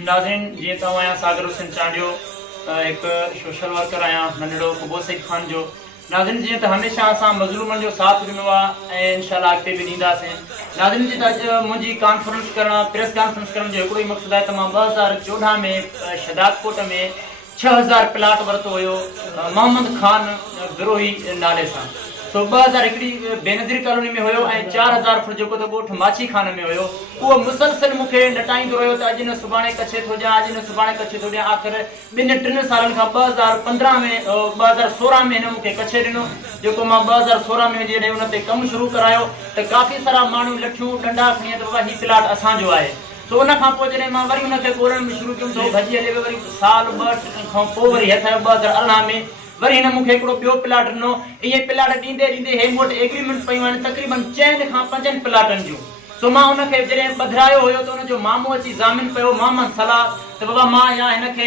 नाज़रीन जी तव्हां सागर हुसैन चांडियो एक सोशल वर्कर आहियां नंढड़ो कुबोसिक खान जो। नाज़रीन जी त हमेशह असां मज़लूमनि जो साथ ॾिनो आहे ऐं इंशाअल्लाह अॻिते बि ॾींदासीं। नाज़रीन जी त अॼु मुंहिंजी कॉन्फ्रेंस करणु प्रेस कॉन्फ्रेंस करण जो हिकिड़ो ई मक़सदु आहे त मां 2014 में शदादकोट में 6000 प्लाट वरितो हुयो मोहम्मद खान बिरोही नाले सां। सो 2001 बेनज़ीर कॉलोनी में हुयो ऐं 4000 फुट जेको त ॻोठ माछी खान में हुयो। उहो मुसलसल मूंखे नटाईंदो रहियो त अॼु न सुभाणे कच्छे थो ॾियां, अॼु न सुभाणे कच्छे थो ॾियां। आख़िर 2-3 सालनि खां 2015 में 2016 में हिन मूंखे कच्छे ॾिनो, जेको मां 2016 में जॾहिं उन ते कमु शुरू करायो त काफ़ी सारा माण्हू लठियूं डंडा खणी त बाबा हीउ प्लाट असांजो आहे। सो उन खां पोइ जॾहिं मां वरी उनखे ॻोल्हण शुरू कयो त भॼी हले वरी साल 2 खां पोइ वरी हथ 2018 में वरी हिन मूंखे हिकिड़ो ॿियो प्लाट ॾिनो। इहे प्लाट ॾींदे ॾींदे हे मूं वटि एग्रीमेंट पयूं आहिनि तक़रीबन 4 खां 5 प्लाटनि जूं। सो मां उनखे जॾहिं ॿधायो हुयो त उनजो मामो अची ज़ामिन पियो मोहम्मद सलाह त बाबा मां या हिनखे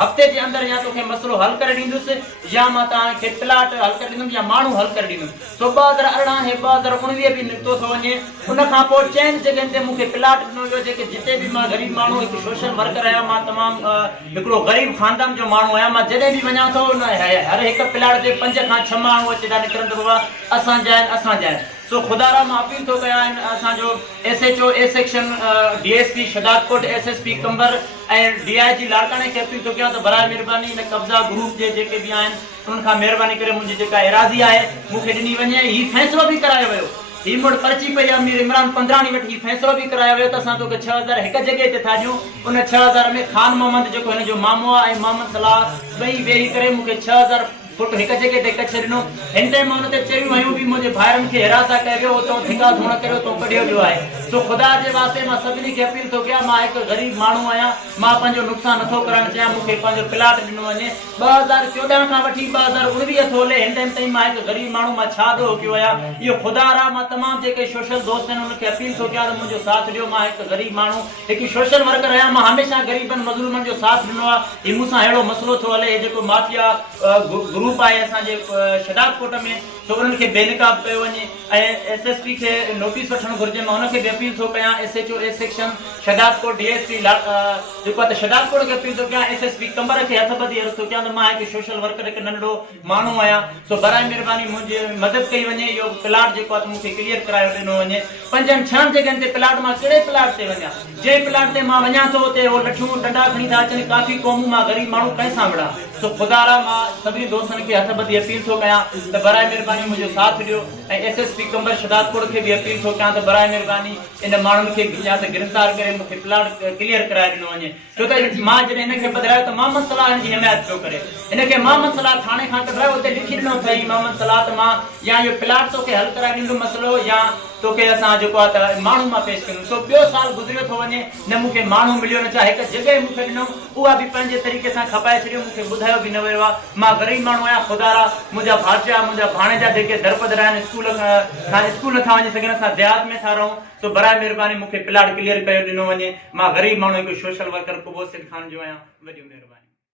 हफ़्ते जे अंदरि या तोखे मसइलो हल करे ॾींदुसि या मां तव्हांखे प्लाट हल करे ॾींदुमि या माण्हू हल करे ॾींदुमि। सो 2018 हे 2019 बि निकितो थो वञे। उन खां पोइ 4 जॻहियुनि ते मूंखे प्लाट ॾिनो वियो जेके जिते बि मां ग़रीब माण्हू हिकु सोशल वर्कर आहियां, मां तमामु हिकिड़ो ग़रीब ख़ानदान जो माण्हू आहियां। मां जॾहिं बि वञा थो हर हिकु प्लाट ते 5 खां 6 माण्हू अची था निकिरनि त बाबा असांजा आहिनि असांजा आहिनि। सो ख़ुदा मां अपील थो कयां असांजो SHO A सेक्शन DSP शदादकोट SSP कंबर ऐं DIG लाड़काणे खे अपील थो कयां त बराए महिरबानी हिन कब्ज़ा ग्रुप जे जेके बि आहिनि उन्हनि खां महिरबानी करे मुंहिंजी जेका एराज़ी आहे मूंखे ॾिनी वञे। हीउ फ़ैसिलो बि करायो वियो, हीउ मूं वटि पर्ची पई आहे, अमीर इमरान पंद्राणी वटि हीउ फ़ैसिलो बि करायो वियो त असां तोखे 6000 हिकु जॻह ते था ॾियूं। उन 6000 में खान मोहम्मद जेको हिन जो मामो आहे ऐं मोहम्मद सलाह ॿई वेही करे मूंखे 6000 फुट हिकु जॻह ते कच्छे ॾिनो। हिन टाइम मां हुन ते चयूं वयूं बि मुंहिंजे भाइरनि खे हिरासा कयो हुतां धिका धूण कयो तो कढियो वियो आहे। सो ख़ुदा जे वास्ते मां सभिनी खे अपील थो कयां, मां हिकु ग़रीब माण्हू आहियां, मां पंहिंजो नुक़सानु नथो करणु चाहियां, मूंखे पंहिंजो प्लाट ॾिनो वञे। 2014 खां वठी 2019 थो हले, हिन टाइम ताईं मां हिकु ग़रीब माण्हू मां छा ॾोह कयो आहियां। इहो ख़ुदा मां तमामु जेके सोशल दोस्त आहिनि उनखे अपील थो कयां त मुंहिंजो साथ ॾियो। मां हिकु ग़रीब माण्हू हिकु सोशल वर्कर आहियां, मां हमेशह ग़रीबनि मज़लूमनि जो साथ ॾिनो आहे। हीउ मूंसां अहिड़ो मसइलो थो हले, जेको माफ़िया ग्रुप आहे असांजे शदादकोट में, सो उन्हनि खे बेनकाब कयो वञे ऐं SSP खे नोटिस वठणु घुरिजे। मां हुनखे बि अपील थो कयां SHO A सेक्शन शदादकोट DSP जेको आहे त शदादकोट खे अपील थो कयां, SSP कंबर खे हथ ॿधी अर्ज़ु थो कयां त मां हिकु सोशल वर्कर हिकु नंढड़ो माण्हू आहियां। सो बराए महिरबानी मुंहिंजी मदद कई वञे, इहो प्लाट जेको आहे त मूंखे क्लियर करायो ॾिनो वञे। 5-6 जॻहियुनि ते प्लाट, मां कहिड़े प्लाट ते वञा, जंहिं प्लाट ते मां वञा थो उते उहो लठियूं डंडा खणी था अचनि, काफ़ी क़ौमूं, मां ग़रीब माण्हू कंहिंसां विड़ा। सो ख़ुदा मां सभिनी दोस्तनि खे हथ ॿधी अपील थो कयां त बराए महिरबानी मुंहिंजो साथ ॾियो ऐं SSP कंबर शदादकोट खे बि अपील थो कयां त बराए महिरबानी इन माण्हुनि खे या त गिरफ़्तार करे मूंखे प्लाट क्लियर कराए ॾिनो वञे। छो त मां जॾहिं हिनखे ॿधायो त मोहम्मद सलाह हिन जी हिमायत पियो करे, हिनखे मोहम्मद सलाह थाणे खां कढायो, उते लिखी ॾिनो अथई मोहम्मद सलाह त मां या इहो प्लाट तोखे हल कराए ॾींदुमि मसइलो या तोखे असां जेको आहे त माण्हू मां पेश कंदुमि। सो ॿियो साल गुज़रियो थो वञे, न मूंखे माण्हू मिलियो, न छा हिकु जॻह मूंखे ॾिनो, उहा बि पंहिंजे तरीक़े सां खपाए छॾियो, मूंखे ॿुधायो बि न वियो आहे। मां ग़रीब माण्हू आहियां, ख़ुदा मुंहिंजा भाटिया मुंहिंजा भाणेजा जेके दरपदर आहिनि स्कूल नथा वञी सघनि, असां देहात में था रहूं। सो बराए महिरबानी मूंखे प्लाट क्लियर कयो ॾिनो वञे। मां ग़रीब माण्हू हिकु सोशल वर्कर कुबोसिक खान जो आहियां। वॾी महिरबानी।